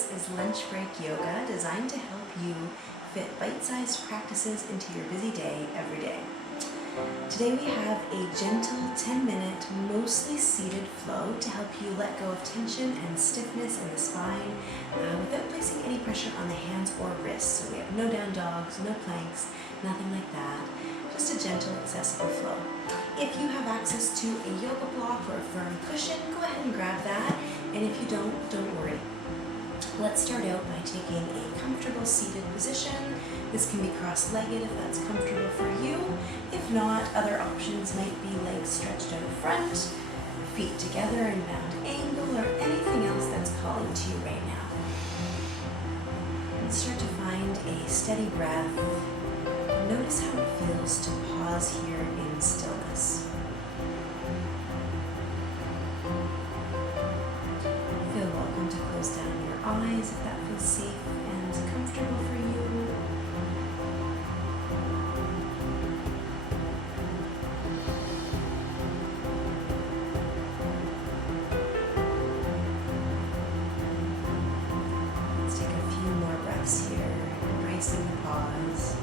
This is Lunch Break Yoga, designed to help you fit bite-sized practices into your busy day every day. Today we have a gentle 10-minute, mostly seated flow to help you let go of tension and stiffness in the spine without placing any pressure on the hands or wrists. So we have no down dogs, no planks, nothing like that. Just a gentle, accessible flow. If you have access to a yoga block or a firm cushion, go ahead and grab that. And if you don't worry. Let's start out by taking a comfortable seated position. This can be cross-legged if that's comfortable for you. If not, other options might be legs stretched out front, feet together in bound angle, or anything else that's calling to you right now. And start to find a steady breath. Notice how it feels to pause here in stillness. Feel welcome to close down your eyes if that feels safe and comfortable for you. Let's take a few more breaths here, embracing the pause.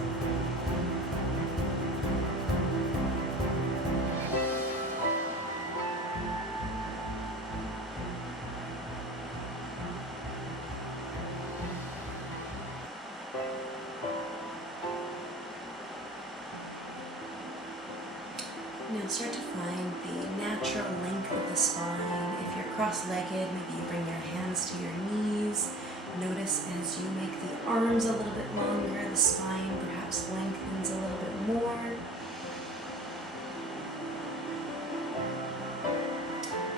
Now start to find the natural length of the spine. If you're cross-legged, maybe you bring your hands to your knees. Notice as you make the arms a little bit longer, the spine perhaps lengthens a little bit more.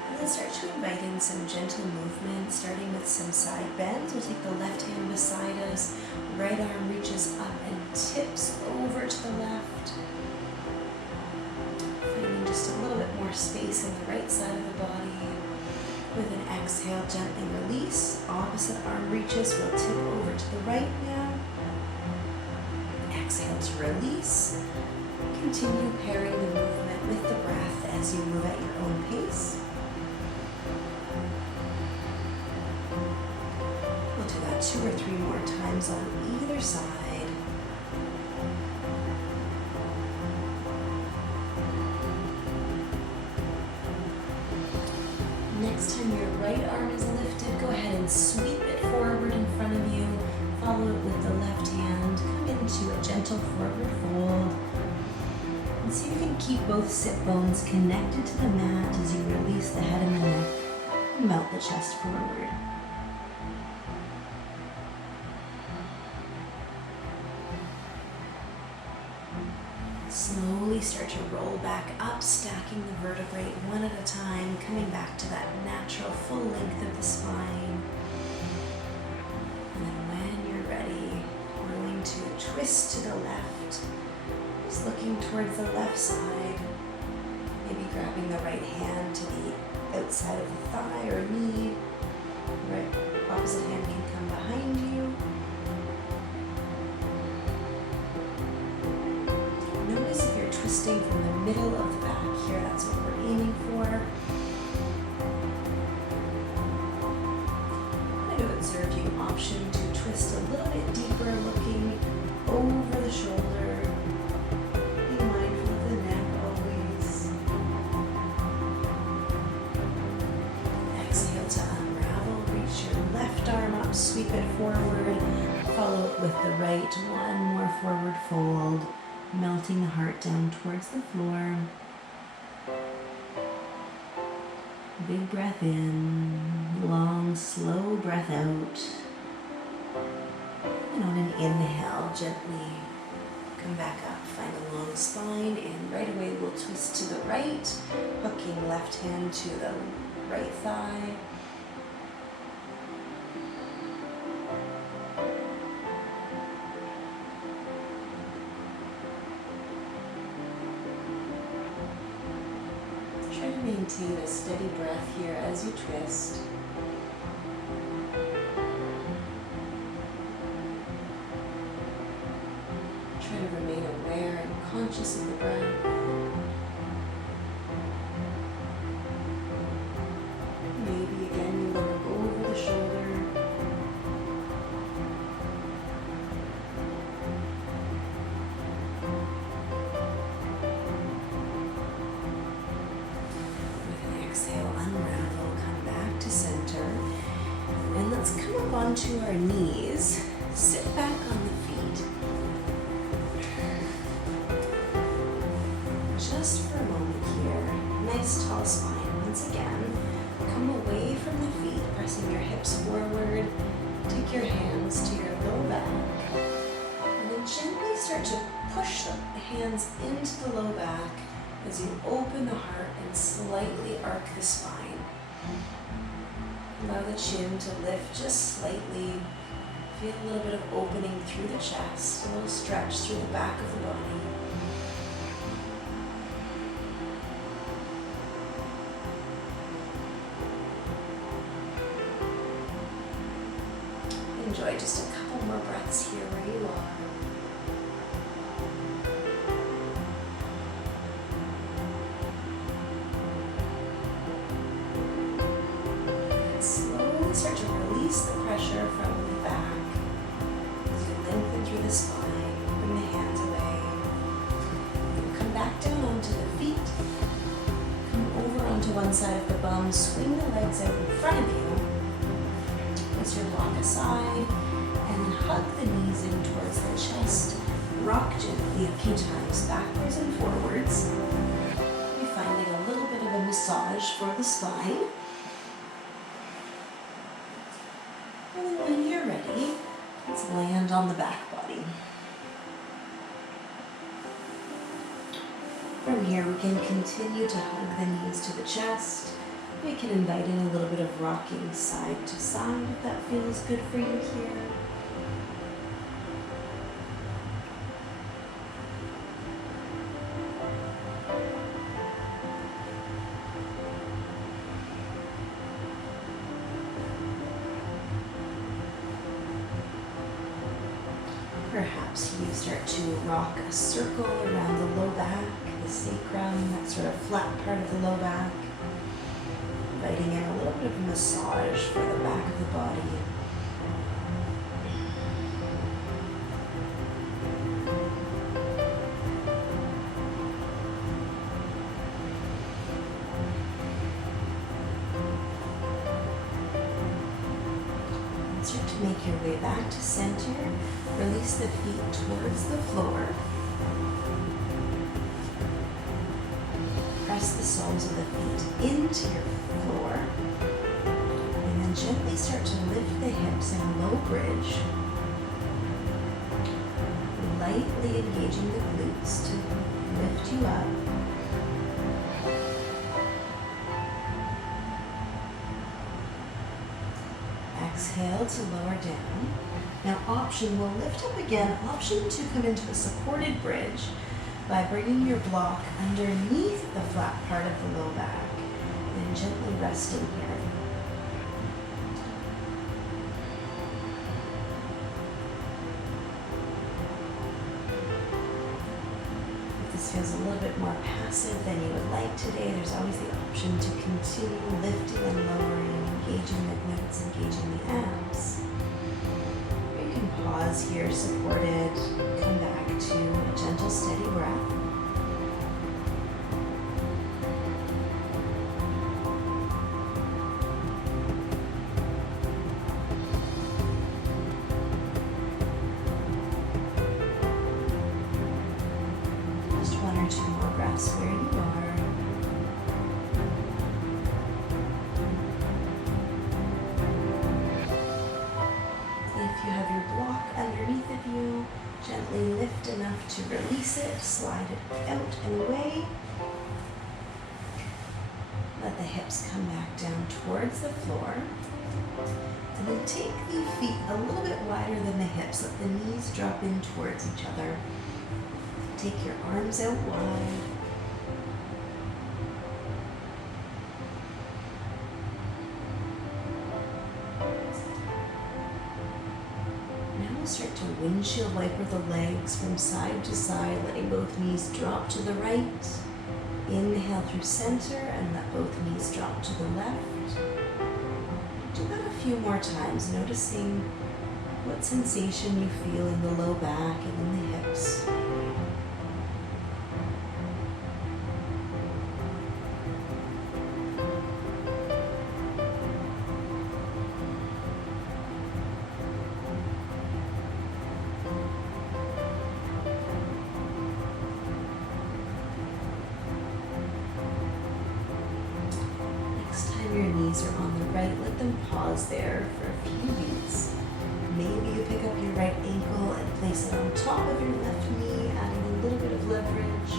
And then start to invite in some gentle movement, starting with some side bends. We'll take the left hand beside us, right arm reaches up and tips over to the left. Just a little bit more space in the right side of the body. With an exhale, gently release. Opposite arm reaches, we'll tip over to the right now. Exhale to release. Continue pairing the movement with the breath as you move at your own pace. We'll do that 2 or 3 more times on either side. Next time your right arm is lifted, go ahead and sweep it forward in front of you. Follow it with the left hand. Come into a gentle forward fold. And see if you can keep both sit bones connected to the mat as you release the head and the neck and melt the chest forward. Slowly start to roll back up, stacking the vertebrae one at a time, coming back to that natural full length of the spine. And then when you're ready, we're going to twist to the left, just looking towards the left side, maybe grabbing the right hand to the outside of the thigh or knee. Right, opposite hand can come behind you. Twisting from the middle of the back here, that's what we're aiming for. I would serve you an option to twist a little bit deeper, looking over the shoulder. Be mindful of the neck always. Exhale to unravel, reach your left arm up, sweep it forward, follow it with the right, one more forward fold. Melting the heart down towards the floor. Big breath in, long, slow breath out. And on an inhale, gently come back up, find a long spine, and right away we'll twist to the right, hooking left hand to the right thigh. Try to maintain a steady breath here as you twist. Try to remain aware and conscious of the breath. Maybe again you look over the shoulder. And let's come up onto our knees. Sit back on the feet. Just for a moment here. Nice tall spine. Once again, come away from the feet, pressing your hips forward. Take your hands to your low back. And then gently start to push the hands into the low back as you open the heart and slightly arc the spine. Allow the chin to lift just slightly. Feel a little bit of opening through the chest, a little stretch through the back of the body. Enjoy just a couple more breaths here where you are. Start to release the pressure from the back as you lengthen through the spine. Bring the hands away. Come back down onto the feet. Come over onto one side of the bum. Swing the legs out in front of you. Place your block aside and then hug the knees in towards the chest. Rock gently a few times backwards and forwards. You're finding a little bit of a massage for the spine. Let's land on the back body. From here, we can continue to hug the knees to the chest. We can invite in a little bit of rocking side to side if that feels good for you here. Perhaps you start to rock a circle around the low back, the sacrum, that sort of flat part of the low back, inviting in a little bit of a massage for the back of the body. Start to make your way back to center. Release the feet towards the floor. Press the soles of the feet into your floor. And then gently start to lift the hips in a low bridge. Lightly engaging the glutes to lift you up. Exhale to lower down. Now option, we'll lift up again. Option to come into a supported bridge by bringing your block underneath the flat part of the low back and gently resting here. If this feels a little bit more passive than you would like today, there's always the option to continue lifting and lowering, engaging the glutes, engaging the abs. You can pause here, supported, come back to a gentle, steady breath. Just one or two more breaths where you are. If you have your block underneath of you, gently lift enough to release it, slide it out and away. Let the hips come back down towards the floor. And then take the feet a little bit wider than the hips. Let the knees drop in towards each other. Take your arms out wide. Start to windshield wiper the legs from side to side, letting both knees drop to the right. Inhale through center and let both knees drop to the left. Do that a few more times, noticing what sensation you feel in the low back and in the hips. pause there for a few beats. Maybe you pick up your right ankle and place it on top of your left knee, adding a little bit of leverage.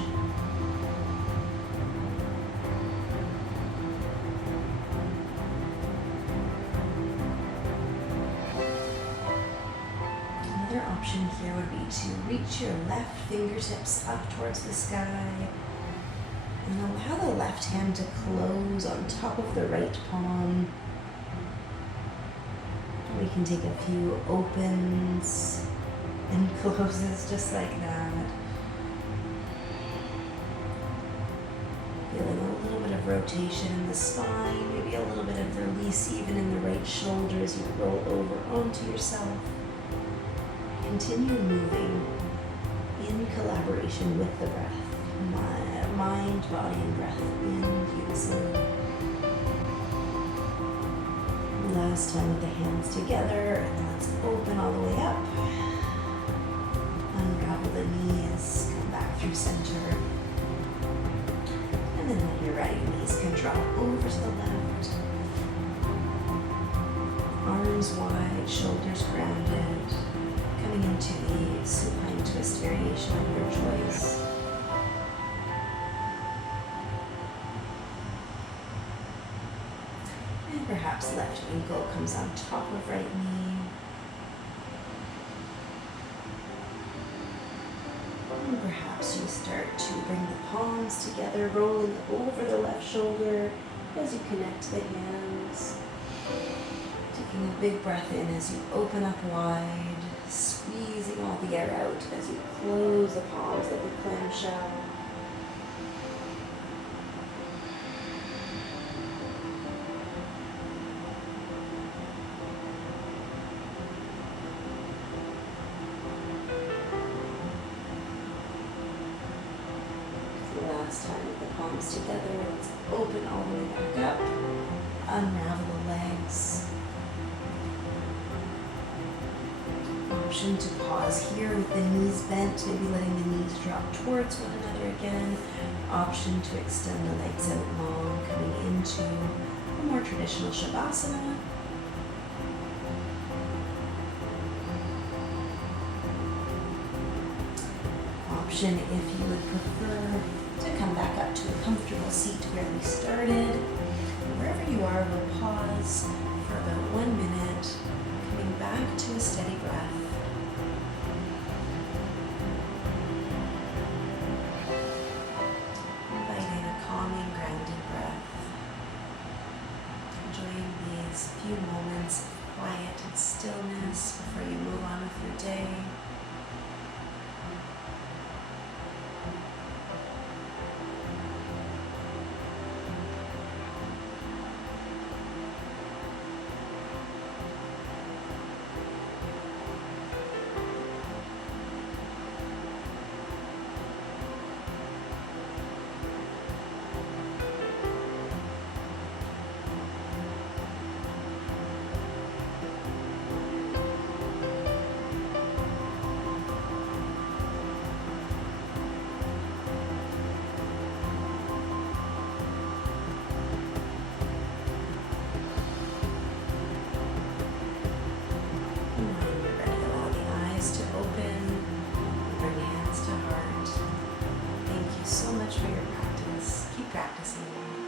Another option here would be to reach your left fingertips up towards the sky and allow the left hand to close on top of the right palm. We can take a few opens and closes just like that. Feeling a little bit of rotation in the spine, maybe a little bit of release even in the right shoulder as you roll over onto yourself. Continue moving in collaboration with the breath. Mind, body, and breath in unison. Last time with the hands together, and let's open all the way up. Unravel the knees, come back through center. And then when you're ready, knees can drop over to the left. Arms wide, shoulders grounded. Coming into the supine twist variation of your choice. And perhaps left ankle comes on top of right knee. And perhaps you start to bring the palms together, rolling over the left shoulder as you connect the hands. Taking a big breath in as you open up wide. Squeezing all the air out as you close the palms like a clamshell. Last time with the palms together, let's open all the way back up. Unravel the legs. Option to pause here with the knees bent, maybe letting the knees drop towards one another again. Option to extend the legs out long, coming into a more traditional Shavasana. Option if you would prefer to come back up to a comfortable seat where we started. Wherever you are, we'll pause for about 1 minute, coming back to a steady breath. Inviting a calming, grounded breath. Enjoying these few moments of quiet and stillness before you move on with your day. So much for your practice. Keep practicing.